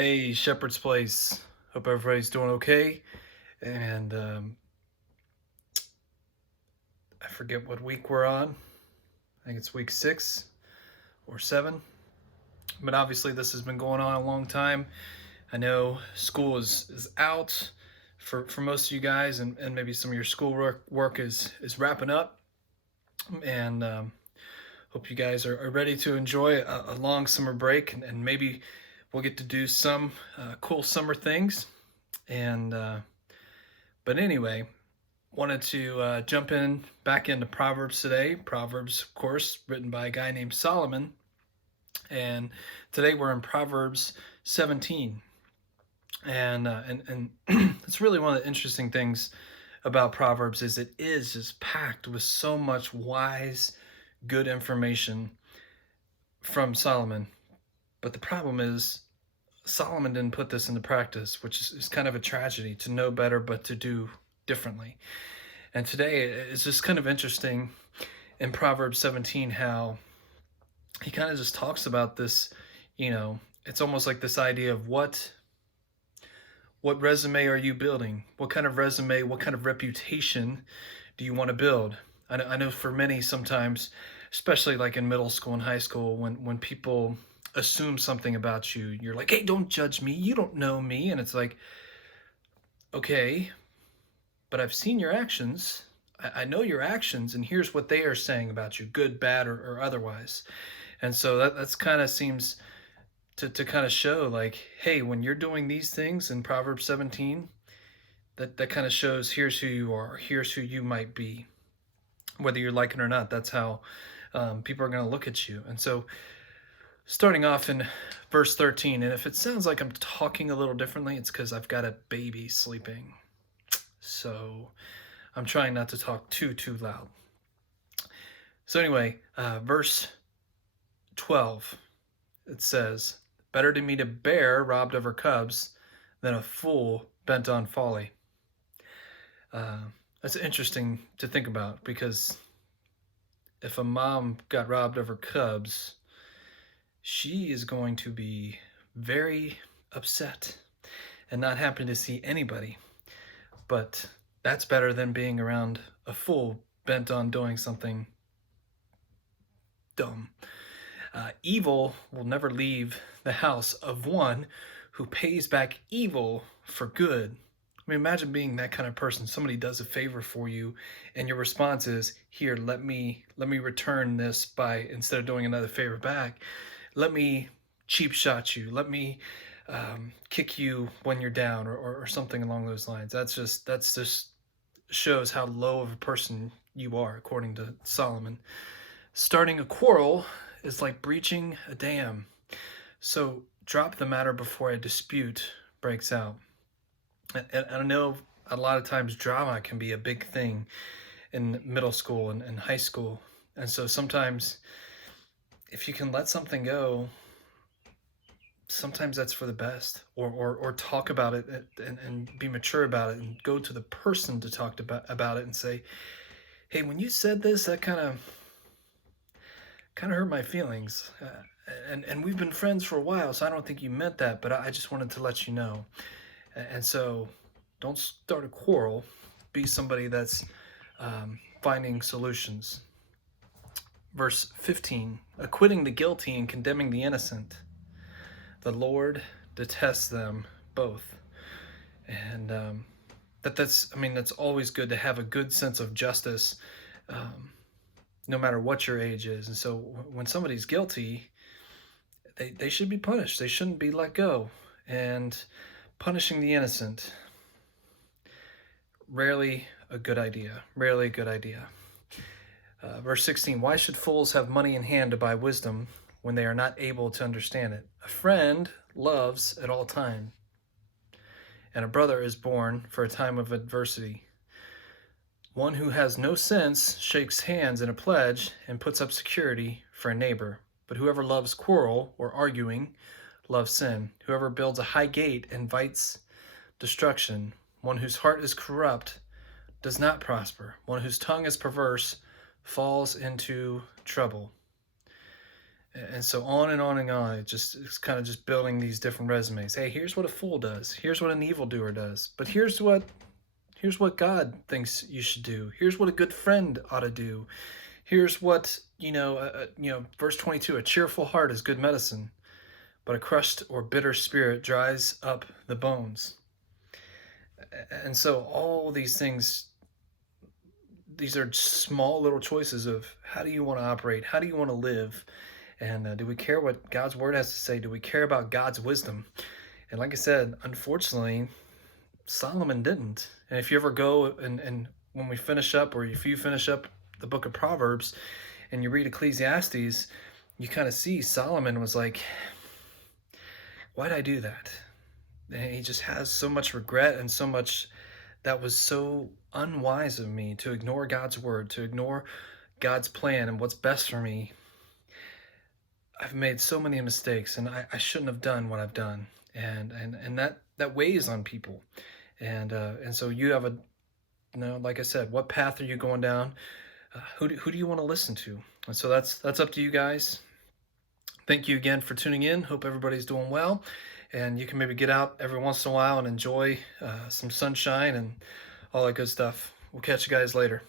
Hey, Shepherd's Place. Hope everybody's doing okay. And I forget what week we're on. I think it's week 6 or 7. But obviously, this has been going on a long time. I know school is out for most of you guys, and maybe some of your school work is wrapping up. And hope you guys are ready to enjoy a long summer break, and maybe we'll get to do some cool summer things. And but anyway, wanted to jump in back into Proverbs today. Proverbs, of course, written by a guy named Solomon. And today we're in Proverbs 17. And it's really one of the interesting things about Proverbs is it is just packed with so much wise, good information from Solomon. But the problem is Solomon didn't put this into practice, which is kind of a tragedy, to know better but to do differently. And today it's just kind of interesting in Proverbs 17 how he kind of just talks about this, it's almost like this idea of what resume are you building? What kind of resume, what kind of reputation do you want to build? I know for many sometimes, especially like in middle school and high school, when people assume something about you, you're like, hey, don't judge me. You don't know me. And it's like, okay, but I've seen your actions. I know your actions, and here's what they are saying about you, good, bad, or otherwise. And so that's kind of seems to kind of show like, hey, when you're doing these things in Proverbs 17, that kind of shows here's who you are, here's who you might be, whether you like it or not. That's how people are going to look at you. And so, starting off in verse 13, and if it sounds like I'm talking a little differently, it's because I've got a baby sleeping. So I'm trying not to talk too loud. So anyway, verse 12, it says, better to meet a bear robbed of her cubs than a fool bent on folly. That's interesting to think about, because if a mom got robbed of her cubs, she is going to be very upset and not happy to see anybody. But that's better than being around a fool bent on doing something dumb. Evil will never leave the house of one who pays back evil for good. I mean, imagine being that kind of person. Somebody does a favor for you, and your response is, "Here, let me return this by, instead of doing another favor back, let me cheap shot you. Let me kick you when you're down, or something along those lines." That's just shows how low of a person you are, according to Solomon. Starting a quarrel is like breaching a dam. So drop the matter before a dispute breaks out. And I know a lot of times drama can be a big thing in middle school and high school. And so sometimes if you can let something go, sometimes that's for the best. Or talk about it and be mature about it, and go to the person to talk about it and say, hey, when you said this, that kind of hurt my feelings. And we've been friends for a while, so I don't think you meant that, but I just wanted to let you know. And so don't start a quarrel. Be somebody that's finding solutions. Verse 15, acquitting the guilty and condemning the innocent. The Lord detests them both. And that's always good to have a good sense of justice, no matter what your age is. And so when somebody's guilty, they should be punished. They shouldn't be let go. And punishing the innocent, rarely a good idea. Rarely a good idea. Verse 16, why should fools have money in hand to buy wisdom when they are not able to understand it? A friend loves at all times, and a brother is born for a time of adversity. One who has no sense shakes hands in a pledge and puts up security for a neighbor. But whoever loves quarrel or arguing loves sin. Whoever builds a high gate invites destruction. One whose heart is corrupt does not prosper. One whose tongue is perverse falls into trouble. And so on and on and on. It's kind of just building these different resumes. Hey, here's what a fool does. Here's what an evildoer does. But here's what God thinks you should do. Here's what a good friend ought to do. Here's what, verse 22, a cheerful heart is good medicine, but a crushed or bitter spirit dries up the bones. And so all these things, these are small little choices of how do you want to operate? How do you want to live? And do we care what God's word has to say? Do we care about God's wisdom? And like I said, unfortunately, Solomon didn't. And if you ever go and when we finish up, or if you finish up the book of Proverbs and you read Ecclesiastes, you kind of see Solomon was like, why'd I do that? And he just has so much regret and so much that was so unwise of me to ignore God's word, to ignore God's plan and what's best for me. I've made so many mistakes, and I shouldn't have done what I've done, and that weighs on people, and so you have like I said, what path are you going down? Who do you want to listen to? And so that's up to you guys. Thank you again for tuning in. Hope everybody's doing well, and you can maybe get out every once in a while and enjoy some sunshine and all that good stuff. We'll catch you guys later.